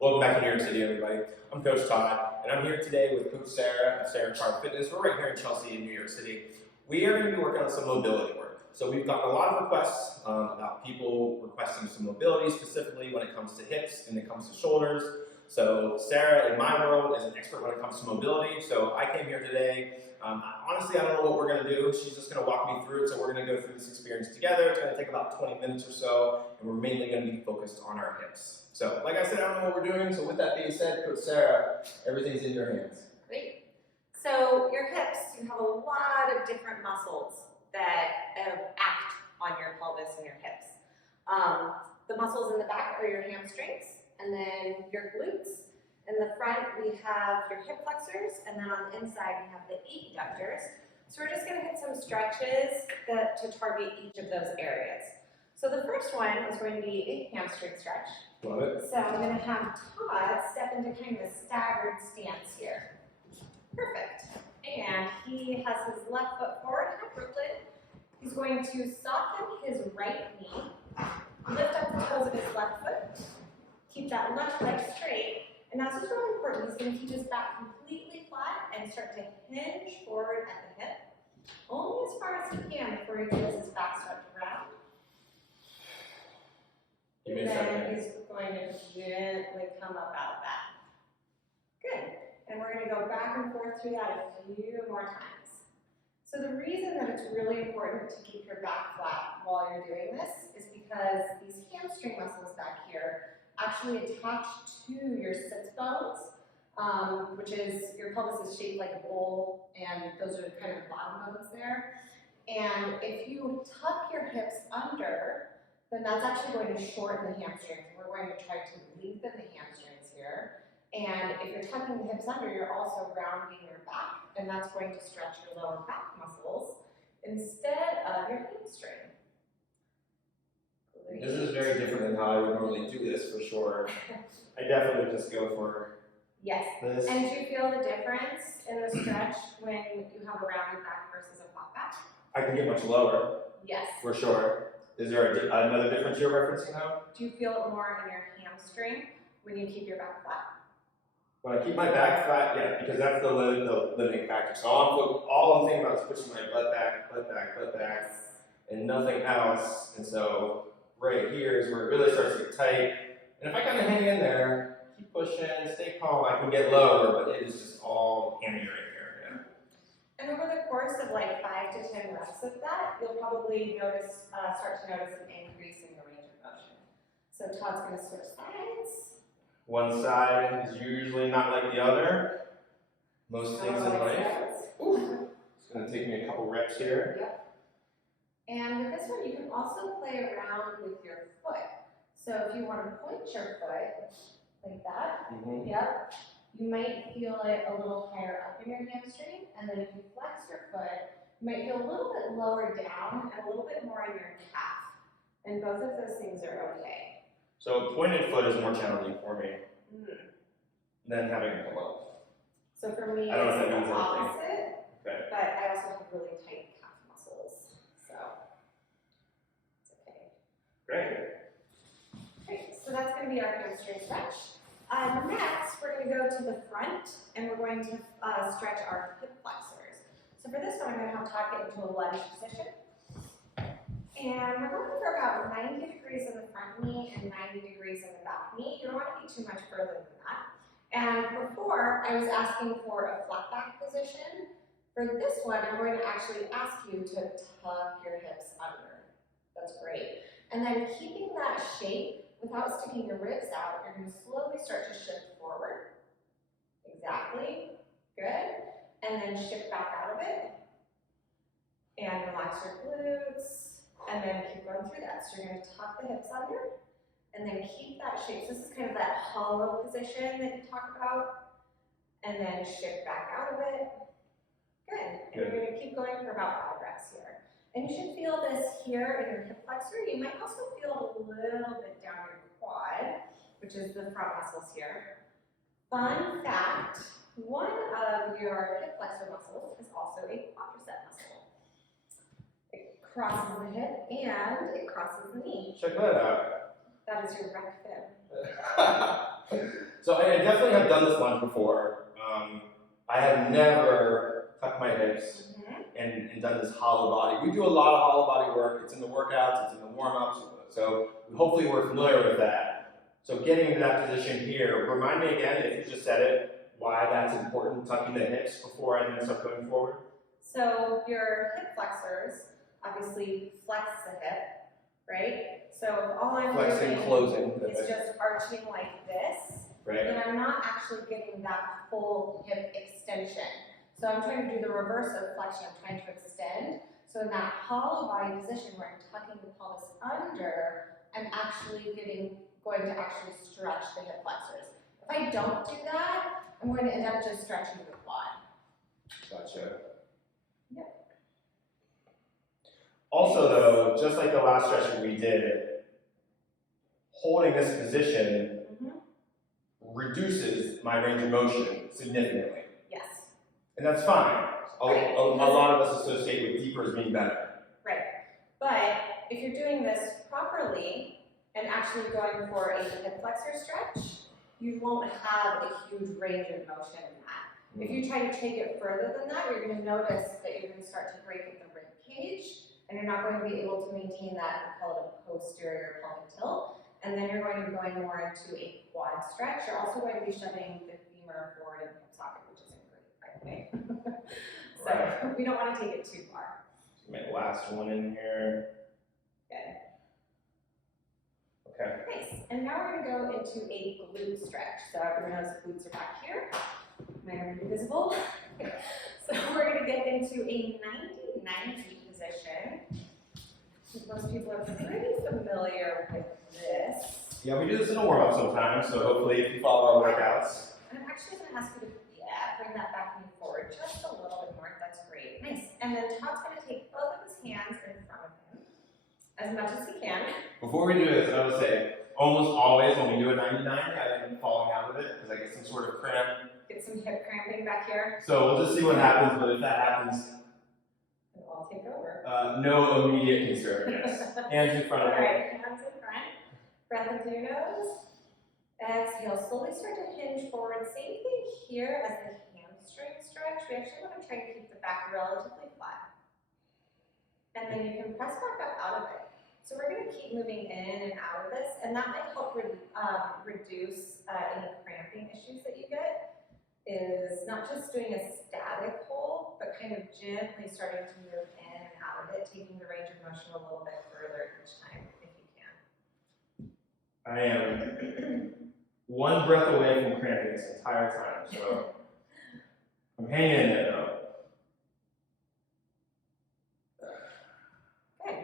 Welcome back to New York City, everybody. I'm Coach Todd, and I'm here today with Coach Sara of Sara Fitness. We're right here in Chelsea in New York City. We are going to be working on some mobility work. So we've gotten a lot of requests about people requesting some mobility, specifically when it comes to hips and it comes to shoulders. So Sara, in my world, is an expert when it comes to mobility. So I came here today. Honestly, I don't know what we're going to do. She's just going to walk me through it. So we're going to go through this experience together. It's going to take about 20 minutes or so, and we're mainly going to be focused on our hips. So, like I said, I don't know what we're doing. So with that being said, Coach Sara, everything's in your hands. Great. So your hips, you have a lot of different muscles that act on your pelvis and your hips. The muscles in the back are your hamstrings, and then your glutes. In the front, we have your hip flexors, and then on the inside, we have the adductors. So we're just going to hit some stretches to target each of those areas. So the first one is going to be a hamstring stretch. Love it. So I'm going to have Todd step into kind of a staggered stance here. Perfect. And he has his left foot forward, half lifted. He's going to soften his right knee, lift up the toes of his left foot, keep that left leg straight. And now this is really important. He's going to keep his back completely flat and start to hinge forward at the hip, only as far as he can before he feels his back start to round. And then he's going to gently come up out of that. Good. And we're going to go back and forth through that a few more times. So the reason that it's really important to keep your back flat while you're doing this is because these hamstring muscles back here actually attach to your sits bones, which is, your pelvis is shaped like a bowl, and those are kind of the bottom bones there. And if you tuck your hips under, then that's actually going to shorten the hamstrings. We're going to try to lengthen the hamstrings here. And if you're tucking the hips under, you're also rounding your back, and that's going to stretch your lower back muscles instead of your hamstring. This is very different than how I would normally do this, for sure. I definitely just go for yes. This. And do you feel the difference in the stretch when you have a rounded back versus a flat back? I can get much lower. Yes. For sure. Is there another difference you're referencing now? Do you feel it more in your hamstring when you keep your back flat? When I keep my back flat, yeah, because that's the limiting factor. So all I'm thinking about is pushing my butt back, and nothing else. And so right here is where it really starts to get tight. And if I kind of hang in there, keep pushing, stay calm, I can get lower, but it is just all hammy right here. Yeah. And over the course of like 5 to 10 reps of that, you'll probably start to notice an increase in your range of motion. So Todd's going to switch sides. One side is usually not like the other. Most things in life. It's going to take me a couple reps here. Yep. And with this one, you can also play around with your foot. So if you want to point your foot like that, yep, you might feel it a little higher up in your hamstring. And then if you flex your foot, you might feel a little bit lower down and a little bit more in your calf. And both of those things are okay. So pointed foot is more challenging for me than having it come up. So for me, I don't know if it's that the means opposite, okay. But I also have really tight calf muscles, so it's okay. Great, so that's going to be our hamstring stretch. Next, we're going to go to the front, and we're going to stretch our hip flexors. So for this one, I'm going to have Todd get into a lunge position. And we're going for about 90 degrees in the front knee and 90 degrees in the back knee. You don't want to be too much further than that. And before, I was asking for a flat back position. For this one, I'm going to actually ask you to tuck your hips under. That's great. And then keeping that shape without sticking your ribs out, you're going to slowly start to shift forward. Exactly. Good. And then shift back out of it. And relax your glutes. And then keep going through that. So you're going to tuck the hips under, and then keep that shape. So this is kind of that hollow position that you talk about. And then shift back out of it. Good. And you're going to keep going for about 5 reps here. And you should feel this here in your hip flexor. You might also feel a little bit down your quad, which is the front muscles here. Fun fact, one of your hip flexor muscles is also a quadricep muscle. Crosses the hip and it crosses the knee. Check that out. That is your rec fin. So I definitely have done this lunge before. I have never tucked my hips and done this hollow body. We do a lot of hollow body work. It's in the workouts, it's in the warm-ups, so hopefully we're familiar with that. So getting into that position here, remind me again, if you just said it, why that's important, tucking the hips before I then start going forward. So your hip flexors obviously flex the hip, right? So if all I'm Flexing, doing closing. is just arching like this, Right. then I'm not actually getting that full hip extension. So I'm trying to do the reverse of flexion, I'm trying to extend. So in that hollow body position where I'm tucking the pelvis under, I'm actually going to actually stretch the hip flexors. If I don't do that, I'm going to end up just stretching the quad. Gotcha. Yep. Also though, just like the last stretch we did, holding this position reduces my range of motion significantly. Yes. And that's fine. A lot of us associate with deeper as being better. Right. But if you're doing this properly and actually going for a hip flexor stretch, you won't have a huge range of motion in that. If you try to take it further than that, you're going to notice that you're going to start to break at the rib cage, and you're not going to be able to maintain that, we call it a posterior pelvic tilt. And then you're going to be going more into a quad stretch. You're also going to be shoving the femur forward in the hip socket, which isn't great, by the way. So we don't want to take it too far. My last one in here. Good. Okay. Nice. And now we're going to go into a glute stretch. So everyone knows glutes are back here. Mine are invisible. So we're going to get into a 90-90 position. Most people are pretty familiar with this. Yeah, we do this in a warm-up sometimes, so hopefully if you follow our workouts. And I'm actually going to ask you to, bring that back and forward just a little bit more. That's great. Nice. And then Todd's going to take both of his hands in front of him as much as he can. Before we do this, I would say, almost always when we do a 99, I end up falling out of it because I get some sort of cramp. Get some hip cramping back here. So we'll just see what happens, but if that happens, I'll take over. no immediate concern, yes. Hands in front of All me. right, hands in front. Breath into your nose. Exhale, slowly start to hinge forward. Same thing here as the hamstring stretch. We actually want to try to keep the back relatively flat. And then you can press back up out of it. So we're going to keep moving in and out of this, and that might help reduce any cramping issues that you get. Is not just doing a static hold, but kind of gently starting to move in and out of it, taking the range of motion a little bit further each time, if you can. I am one breath away from cramping this entire time, so I'm hanging in there though. Good.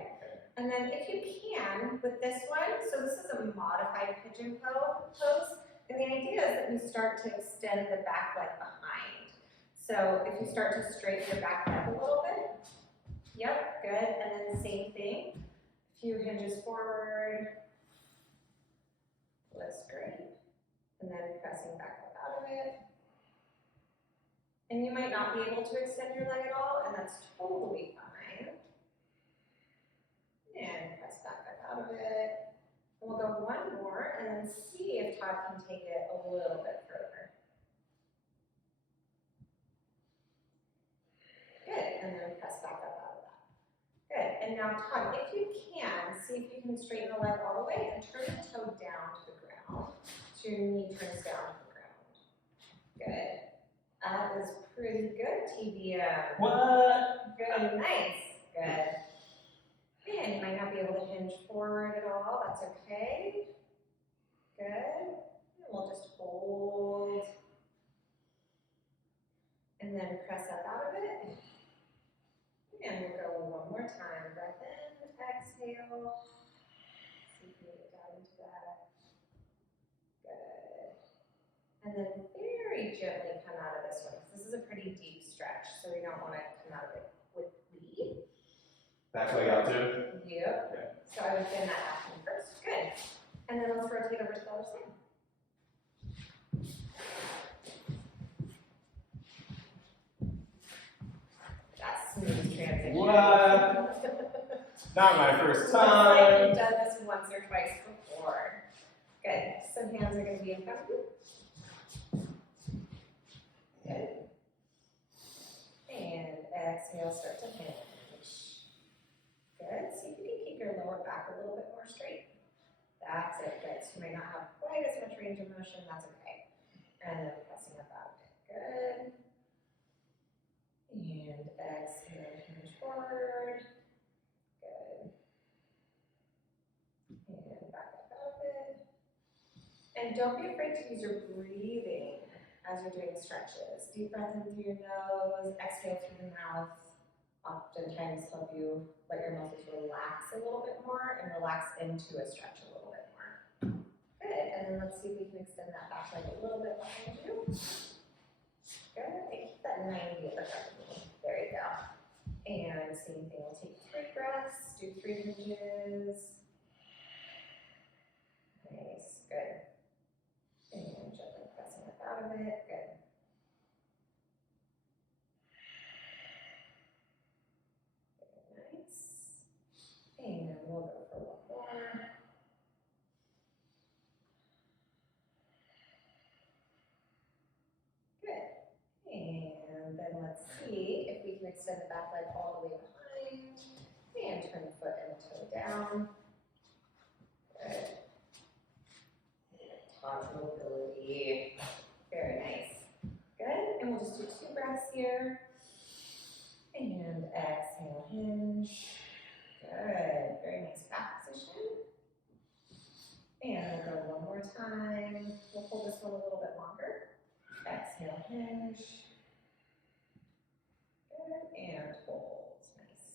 And then if you can, with this one, so this is a modified pigeon pose. And the idea is that you start to extend the back leg behind. So if you start to straighten your back leg a little bit, yep, good. And then same thing, a few hinges forward, lifts great, and then pressing back up out of it. And you might not be able to extend your leg at all, and that's totally fine. And press back up out of it. And we'll go one more and then see if Todd can take it a little bit further. Good, and then press back up out of that. Good, and now Todd, if you can, see if you can straighten the leg all the way and turn the toe down to the ground. So your knee turns down to the ground. Good. That is pretty good, TBM. What? Good, nice. Good. And you might not be able to hinge forward at all. That's okay. Good. And we'll just hold. And then press up out of it. And we'll go one more time. Breath in, exhale. See if you can get down into that. Good. And then very gently come out of this one. This is a pretty deep stretch, so we don't want to come out of it with lead. That's what I got to? Yep. Okay. So I would bend that action first. Good. And then let's rotate over to the other side. That's smooth transition. What? Not my first Looks like time. you've done this once or twice before. Good. So and hands are going to be in front of you. Good. And exhale, start to hinge. Good. See if you can keep your lower back a little bit more straight. That's it. Good. So you might not have quite as much range of motion. That's okay. And then pressing up out of it. Good. And exhale, hinge forward. Good. And back up out of it. And don't be afraid to use your breathing as you're doing stretches. Deep breath in through your nose, exhale through the mouth. Oftentimes help you let your muscles relax a little bit more and relax into a stretch a little bit more. Good, and then let's see if we can extend that back leg a little bit behind you. Good, and keep that 90 at the front of me. There you go. And same thing, we'll take 3 breaths, do 3 hinges. Nice, good. And gently pressing up out of it, good. Very nice. And we'll go for one more. Good. And then let's see if we can extend the back leg all the way behind. And turn the foot and the toe down. Good. Todd mobility. Very nice. Good. And we'll just do 2 breaths here. And exhale, hinge. Good. Very nice back position. And we'll go one more time. We'll hold this one a little bit longer. Exhale, hinge. Good. And hold. Nice.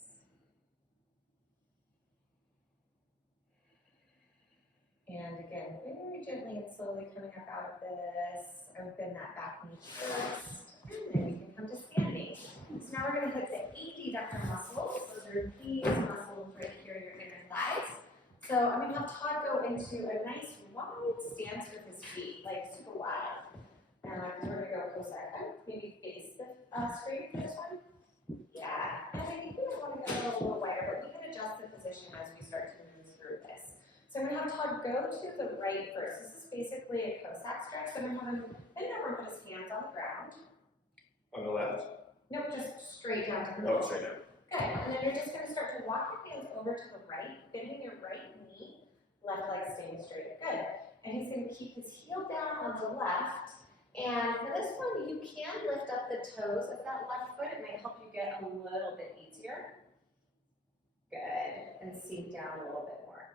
And again, very gently and slowly coming up out of this. Open that back knee first. And then you can come to standing. So now we're going to hit the adductor muscles. Those are these muscles right here, your inner thighs. So I'm going to have Todd go into a nice wide stance with his feet, like super wide. And we're going to go cosine. Maybe face the screen for this one. Yeah. And I think we might want to go a little wider, but we can adjust the position as we start to move through this. So I'm going to have Todd go to the right first. This is basically a Cossack stretch. So I'm going to have him bend over and put his hands on the ground. On the left? Nope, just straight down to the middle. Oh, straight down. Good. And then you're just going to start to walk your hands over to the right, bending your right knee, left leg staying straight. Good. And he's going to keep his heel down on the left. And for this one, you can lift up the toes of that left foot. It might help you get a little bit easier. Good. And sink down a little bit more.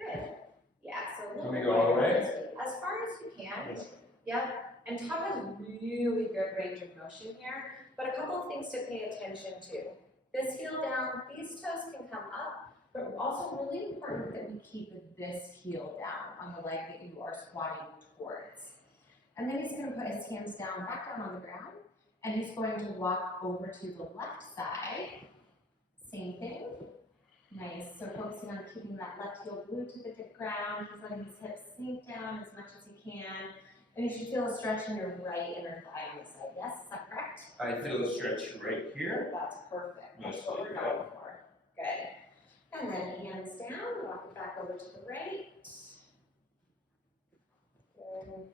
Good. Yeah, so a little Can we bit go all the way? as far as you can. Yes. Yep. And Todd has really good range of motion here, but a couple of things to pay attention to. This heel down, these toes can come up, but also really important that we keep this heel down on the leg that you are squatting towards. And then he's going to put his hands down, back down on the ground, and he's going to walk over to the left side. Same thing. Nice. So focusing on keeping that left heel glued to the ground. He's letting his hips sink down as much as he can. And you should feel a stretch in your right inner thigh on this side. Yes, is that correct? I feel a stretch right here. That's perfect. That's Nice. what we're going for. Good. And then hands down, walk it back over to the right. Good.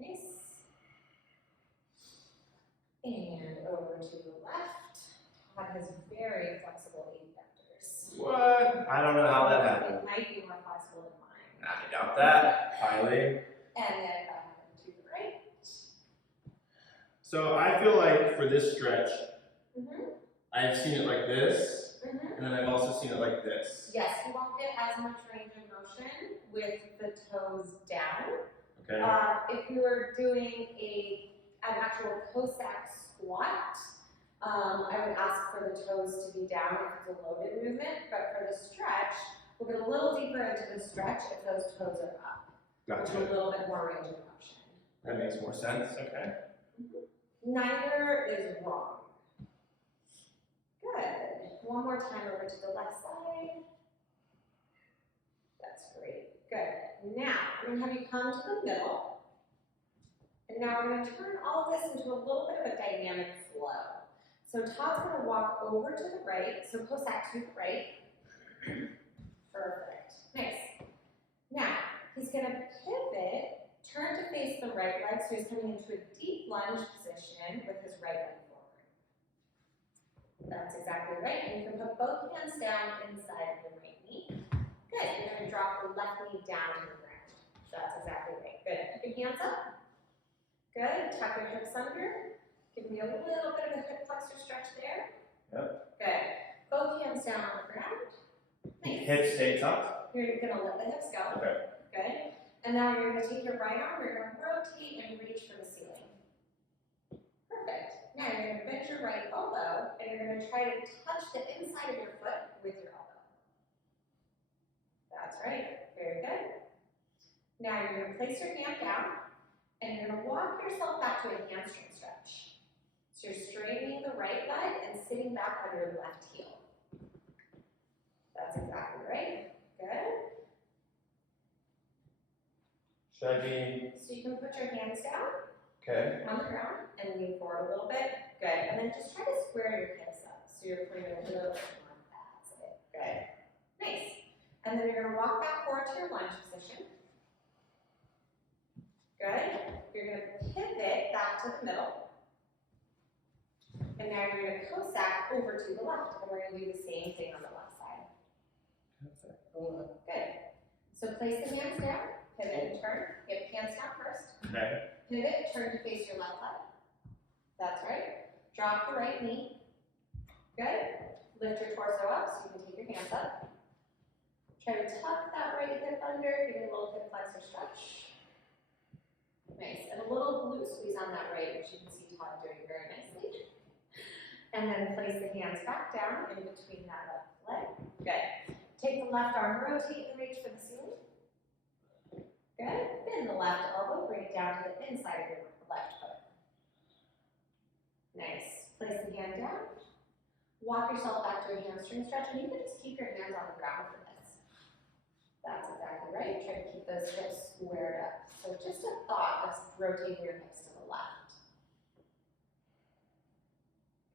Nice. And over to the left. Todd has very flexible adductors. What? I don't know how that happened. It might be more flexible than mine. I doubt that. Highly. And then to the right. So I feel like for this stretch, Mm-hmm. I've seen it like this, Mm-hmm. and then I've also seen it like this. Yes, you won't get as much range of motion with the toes down. Okay. If you were doing an actual Cossack squat, I would ask for the toes to be down if it's a loaded movement, but for the stretch, we'll get a little deeper into the stretch if those toes are up. With Gotcha. a little bit more range of motion. That makes more sense. Okay. Neither is wrong. Good. One more time over to the left side. That's great. Good. Now, I'm going to have you come to the middle. And now we're going to turn all of this into a little bit of a dynamic flow. So Todd's going to walk over to the right. So Cossack to the right. Perfect. Nice. Now, he's going to pivot face the right leg, so he's coming into a deep lunge position with his right leg forward. That's exactly right. And you can put both hands down inside of the right knee. Good. You're going to drop the left knee down to the ground. That's exactly right. Good. Keep your hands up. Good. Tuck your hips under. Give me a little bit of a hip flexor stretch there. Yep. Good. Both hands down on the ground. Nice. Hips stay tucked. You're going to let the hips go. Okay. Good. And now you're going to take your right arm, you're going to rotate and reach for the ceiling. Perfect. Now you're going to bend your right elbow, and you're going to try to touch the inside of your foot with your elbow. That's right. Very good. Now you're going to place your hand down, and you're going to walk yourself back to a hamstring stretch. So you're straightening the right leg and sitting back on your left heel. That's exactly right. Good. Should I be? So you can put your hands down Okay. on the ground and lean forward a little bit. Good. And then just try to square your hips up. So you're putting a little bit more. That's it. Good. Nice. And then you're going to walk back forward to your lunge position. Good. You're going to pivot back to the middle. And now you're going to co-sack over to the left. And we're going to do the same thing on the left side. Good. So place the hands down. Pivot and turn. Get hands down first. Okay. Pivot, turn to face your left leg. That's right. Drop the right knee. Good. Lift your torso up so you can take your hands up. Try to tuck that right hip under. Give me a little hip flexor stretch. Nice. And a little glute squeeze on that right, which you can see Todd doing very nicely. And then place the hands back down in between that left leg. Good. Take the left arm, rotate and reach for the ceiling. Good. Bend the left elbow, bring it down to the inside of your left foot. Nice. Place the hand down. Walk yourself back to a hamstring stretch, and you can just keep your hands on the ground for this. That's exactly right. Try to keep those hips squared up. So just a thought of rotating your hips to the left.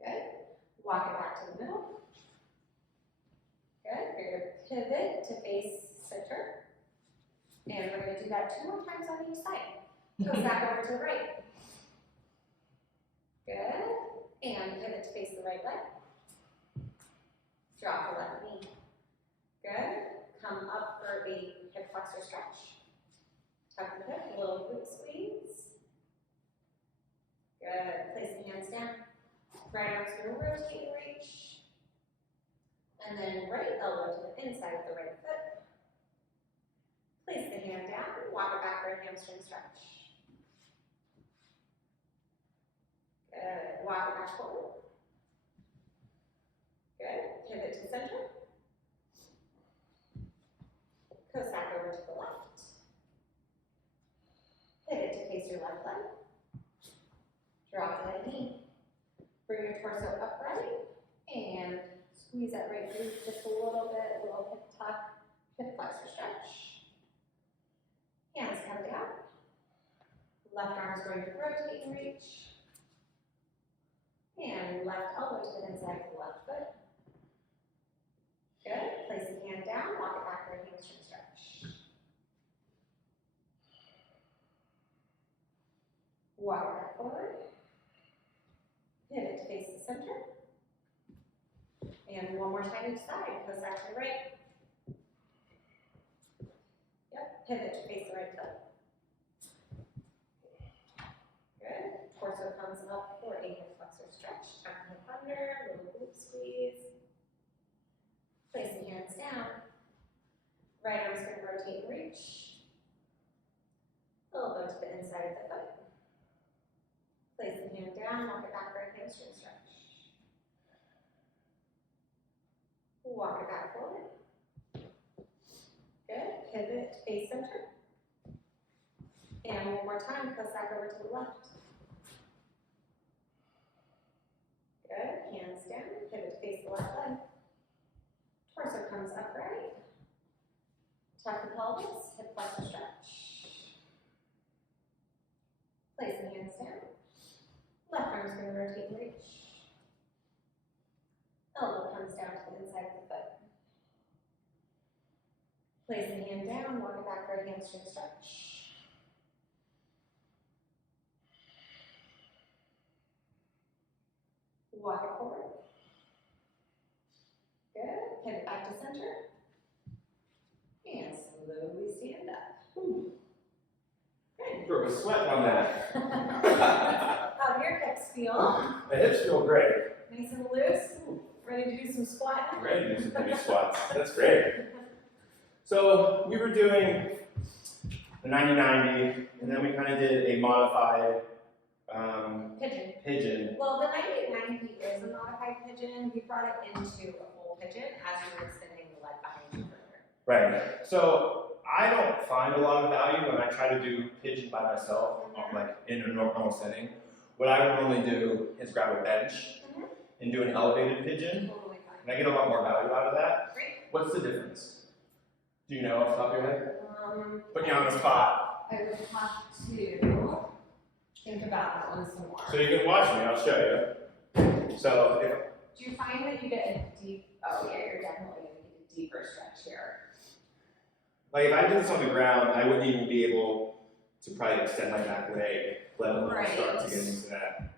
Good. Walk it back to the middle. Good. You're going to pivot to face center. And we're going to do that 2 more times on each side. Go back over to the right. Good. And pivot to face the right leg. Drop the left knee. Good. Come up for a hip flexor stretch. Tuck the hip, a little glute squeeze. Good. Place the hands down. Right arm's going to rotate and reach. And then right elbow to the inside of the right foot. Place the hand down, walk it back for a hamstring stretch. Good. Walk it back forward. Good. Pivot to center. Co-sack over to the left. Pivot to face your left leg. Drop the right knee. Bring your torso upright and squeeze that right glute just a little bit, a little hip tuck, hip flexor stretch. Hands come down. Left arm is going to rotate and reach. And left elbow to the inside of the left foot. Good. Place the hand down, walk it back for a hamstring stretch. Walk it back forward. Pivot to face the center. And one more time each side. Goes back to the right. Yep. Pivot to face the right foot. Good. Torso comes up for a hip flexor stretch. Tuck the hip under, little glute squeeze. Place the hands down. Right arm's going to rotate and reach. Elbow to the inside of the foot. Place the hand down, walk it back for a hamstring stretch. Walk it back forward. Good. Pivot, face center. And one more time, press back over to the left. Good. Hands down, pivot to face the left leg. Torso comes upright. Tuck the pelvis, hip flexor stretch. Place the hands down. Left arm is going to rotate and reach. Elbow comes down to the inside of the foot. Place the hand down, walk it back for a hamstring stretch. Walk it forward. Good. Pivot back to center. And slowly stand up. Good. Throw a sweat on that. How do your hips feel? The hips feel great. Nice and loose. Ready to do some squatting? Ready to do some heavy squats. That's great. So we were doing the 90-90, and then we kind of did a modified pigeon. Well, the 90-90 is a modified pigeon. We brought it into a full pigeon as you were extending the leg behind you further. Right. So I don't find a lot of value when I try to do pigeon by myself, like in a normal setting. What I would normally do is grab a bench and do an elevated pigeon, Totally fine. and I get a lot more value out of that. Great. What's the difference? Do you know off the top of your head? Put you on the spot. I would have to think about that one some more. So you can watch me, I'll show you. So if Do you find that you get a deep, oh yeah, you're definitely going to get a deeper stretch here. Like if I did this on the ground, I wouldn't even be able to probably extend my back leg, let alone start to get into that.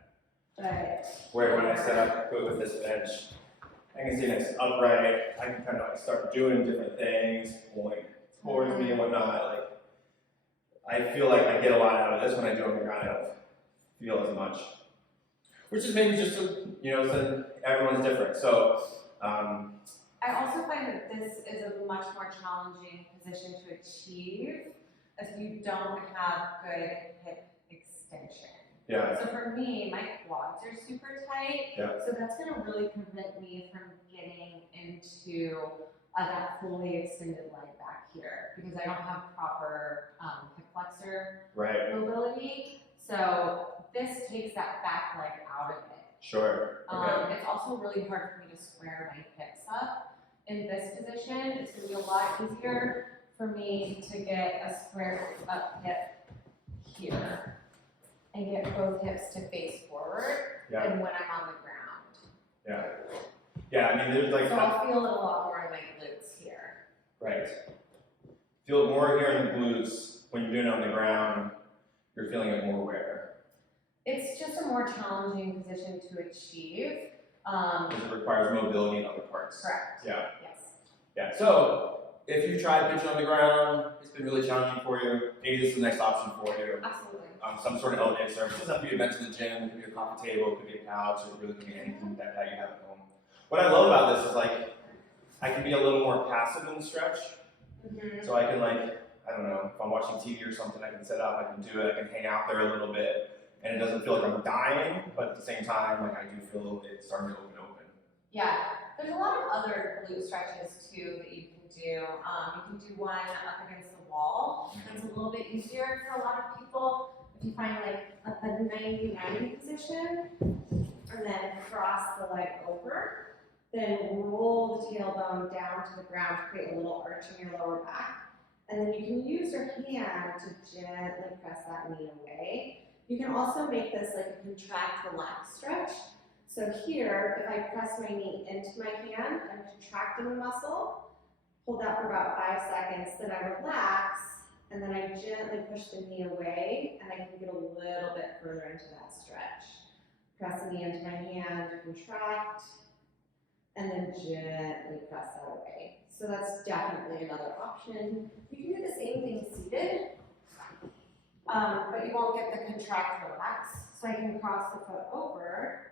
But Where when I set up with this bench, I can see next upright, I can kind of like start doing different things, pulling towards me and whatnot. Like I feel like I get a lot out of this when I do it on the ground. I don't feel as much, which is maybe just so everyone's different. So. I also find that this is a much more challenging position to achieve if you don't have good hip extension. Yeah. So for me, my quads are super tight, so that's going to really prevent me from getting into that fully extended leg back here because I don't have proper hip flexor mobility. So this takes that back leg out of it. Sure. Okay. It's also really hard for me to square my hips up. In this position, it's going to be a lot easier for me to get a square up hip here and get both hips to face forward than when I'm on the ground. Yeah. Yeah, I mean, there's like. So I'll feel it a lot more in my glutes here. Right. Feel it more here in the glutes. When you're doing it on the ground, you're feeling it more where? It's just a more challenging position to achieve. Because it requires mobility in other parts. Correct. Yeah. Yes. Yeah. So if you tried pigeon on the ground, it's been really challenging for you. Maybe this is the next option for you. Absolutely. Some sort of elevated surface. It doesn't have to be a bench in the gym. It could be a coffee table. It could be a couch. It really could be anything that you have at home. What I love about this is like I can be a little more passive in the stretch. So I can I don't know, if I'm watching TV or something, I can set up. I can do it. I can hang out there a little bit. And it doesn't feel like I'm dying, but at the same time, I do feel it starting to open. Yeah, there's a lot of other glute stretches too that you can do. You can do one up against the wall. That's a little bit easier for a lot of people. If you find a 90-90 position, and then cross the leg over, then roll the tailbone down to the ground to create a little arch in your lower back. And then you can use your hand to gently press that knee away. You can also make this like a contract, relax stretch. So here, if I press my knee into my hand, I'm contracting the muscle, hold that for about 5 seconds, then I relax, and then I gently push the knee away, and I can get a little bit further into that stretch. Press the knee into my hand, contract, and then gently press that away. So that's definitely another option. You can do the same thing seated. But you won't get the contract relax. So I can cross the foot over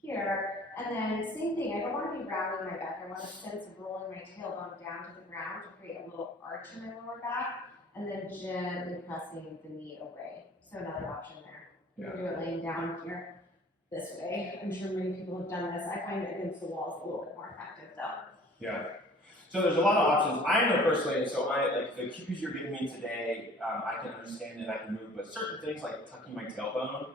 here, and then same thing, I don't want to be rounding my back. I want a sense of rolling my tailbone down to the ground to create a little arch in my lower back, and then gently pressing the knee away. So another option there. You can do it laying down here this way. I'm sure many people have done this. I find it against the wall is a little bit more effective though. Yeah. So there's a lot of options. I know personally, so the cues you're giving me today, I can understand and I can move, but certain things like tucking my tailbone,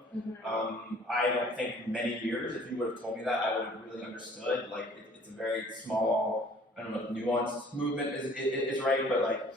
I don't think many years, if you would have told me that, I would have really understood. It's a very small, I don't know if nuanced movement is right, but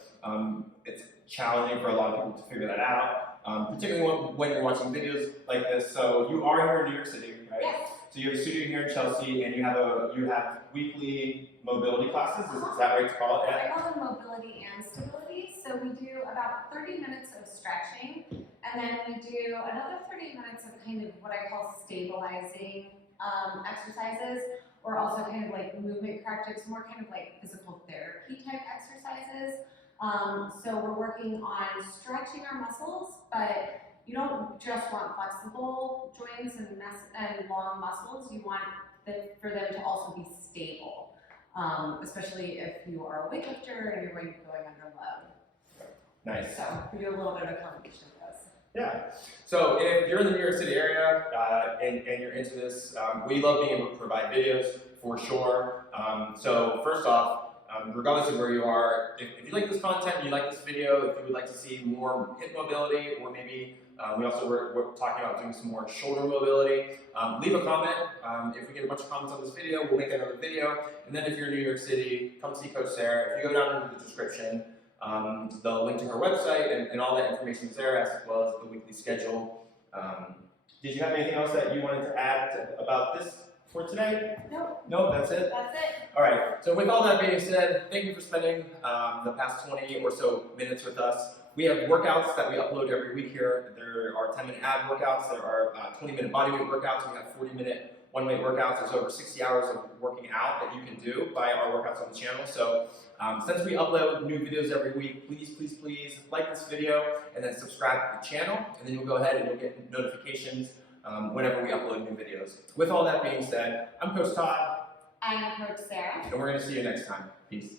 it's challenging for a lot of people to figure that out, particularly when you're watching videos like this. So you are here in New York City, right? Yes. So you have a studio here in Chelsea, and you have weekly mobility classes. Is that right to call it? I call them mobility and stability. So we do about 30 minutes of stretching, and then we do another 30 minutes of kind of what I call stabilizing exercises, or also kind of like movement correctives, more kind of like physical therapy type exercises. So we're working on stretching our muscles, but you don't just want flexible joints and long muscles. You want for them to also be stable, especially if you are a weightlifter and you're going to be going under load. Nice. So we do a little bit of a combination of those. Yeah. So if you're in the New York City area and you're into this, we love being able to provide videos for sure. So first off, regardless of where you are, if you like this content, you like this video, if you would like to see more hip mobility, or maybe we're talking about doing some more shoulder mobility, leave a comment. If we get a bunch of comments on this video, we'll make another video. And then if you're in New York City, come see Coach Sara. If you go down into the description, the link to her website and all that information is there, as well as the weekly schedule. Did you have anything else that you wanted to add about this for today? Nope. No, that's it? That's it. All right, so with all that being said, thank you for spending the past 20 or so minutes with us. We have workouts that we upload every week here. There are 10-minute ab workouts, there are 20-minute bodyweight workouts, we have 40-minute one-weight workouts. There's over 60 hours of working out that you can do by our workouts on the channel. So since we upload new videos every week, please like this video and then subscribe to the channel, and then you'll go ahead and you'll get notifications whenever we upload new videos. With all that being said, I'm Coach Todd. I'm Coach Sara. And we're going to see you next time. Peace.